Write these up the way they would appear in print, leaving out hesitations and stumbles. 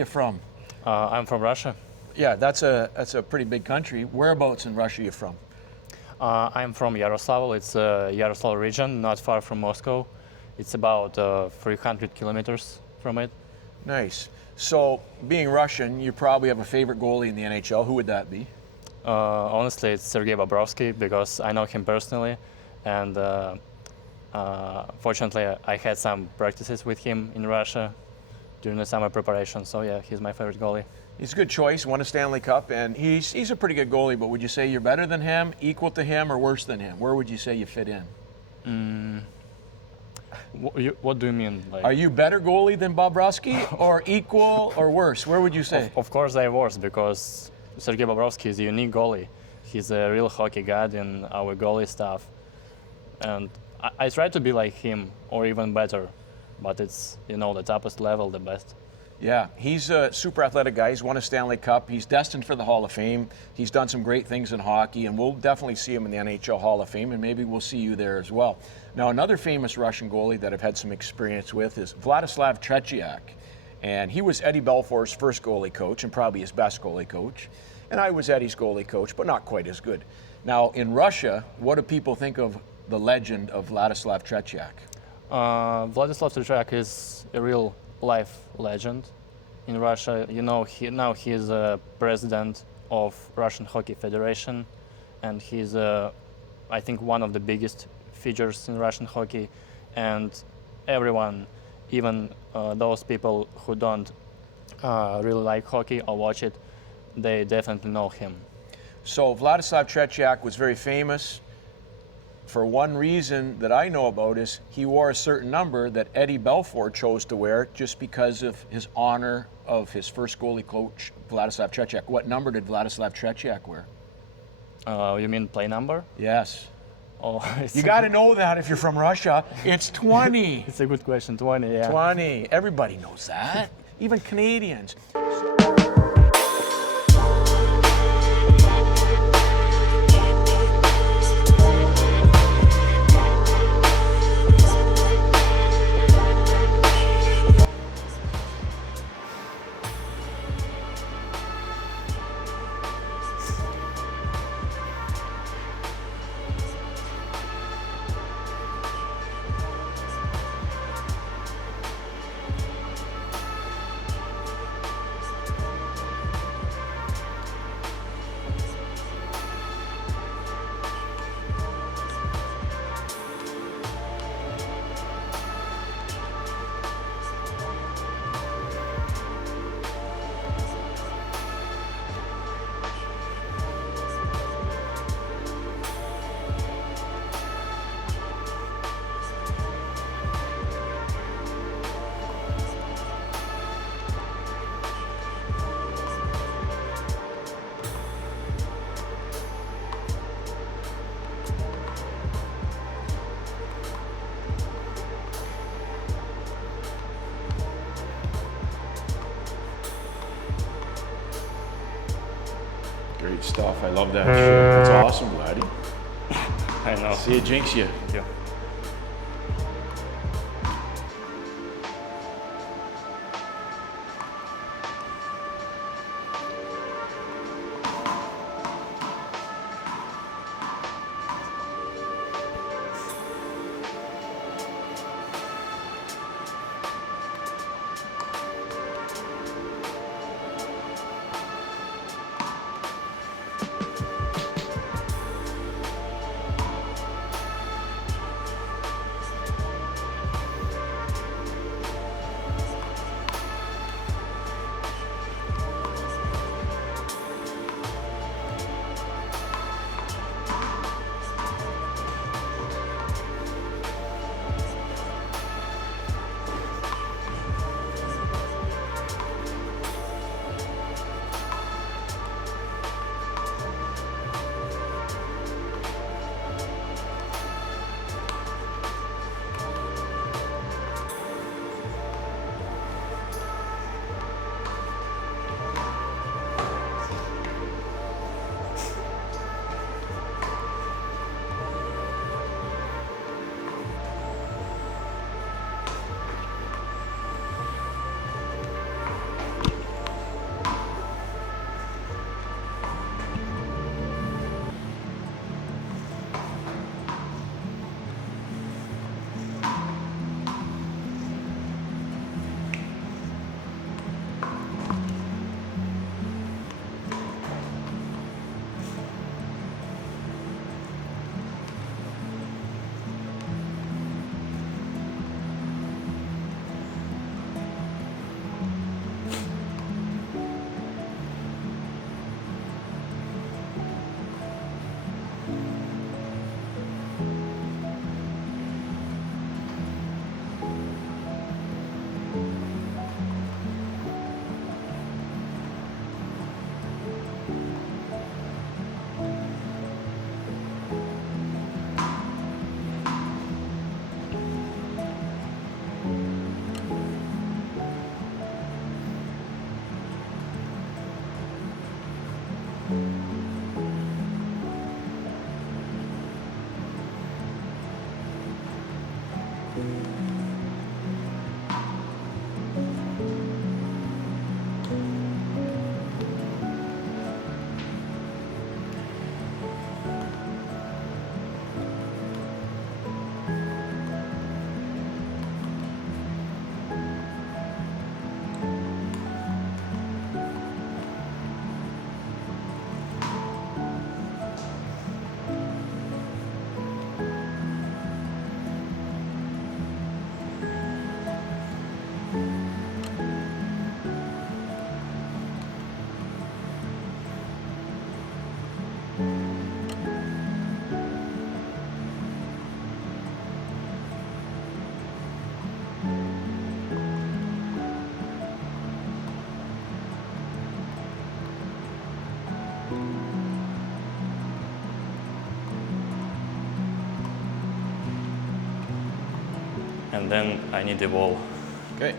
you from? I'm from Russia. Yeah, that's a pretty big country. Whereabouts in Russia are you from? I'm from Yaroslavl. It's a Yaroslavl region, not far from Moscow. It's about 300 kilometers from it. Nice. So, being Russian, you probably have a favorite goalie in the NHL. Who would that be? Honestly, it's Sergei Bobrovsky because I know him personally, and fortunately, I had some practices with him in Russia during the summer preparation. So yeah, he's my favorite goalie. He's a good choice, won a Stanley Cup, and he's a pretty good goalie, but would you say you're better than him, equal to him, or worse than him? Where would you say you fit in? What do you mean? Like, Are you better goalie than Bobrovsky, or equal, or worse? Where would you say? of course I'm worse because Sergei Bobrovsky is a unique goalie. He's a real hockey god in our goalie stuff. And I try to be like him or even better, but it's, the toughest level, the best. Yeah, he's a super athletic guy. He's won a Stanley Cup. He's destined for the Hall of Fame. He's done some great things in hockey, and we'll definitely see him in the NHL Hall of Fame, and maybe we'll see you there as well. Now, another famous Russian goalie that I've had some experience with is Vladislav Tretiak, and he was Eddie Belfour's first goalie coach and probably his best goalie coach, and I was Eddie's goalie coach, but not quite as good. Now, in Russia, what do people think of the legend of Vladislav Tretiak? Vladislav Tretiak is a real life legend in Russia. He is a president of Russian Hockey Federation, and he's I think one of the biggest figures in Russian hockey. And everyone, even those people who don't really like hockey or watch it, they definitely know him. So Vladislav Tretiak was very famous for one reason that I know about is he wore a certain number that Eddie Belfour chose to wear just because of his honor of his first goalie coach, Vladislav Tretiak. What number did Vladislav Tretiak wear? You mean play number? Yes. Oh, you got to know that if you're from Russia. It's 20. It's a good question. 20, yeah. 20. Everybody knows that. Even Canadians. Great stuff. I love that shit. That's awesome, Vladdy. I know. See you, jinx you. Yeah. And then I need a wall. Okay.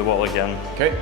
the wall again. Okay.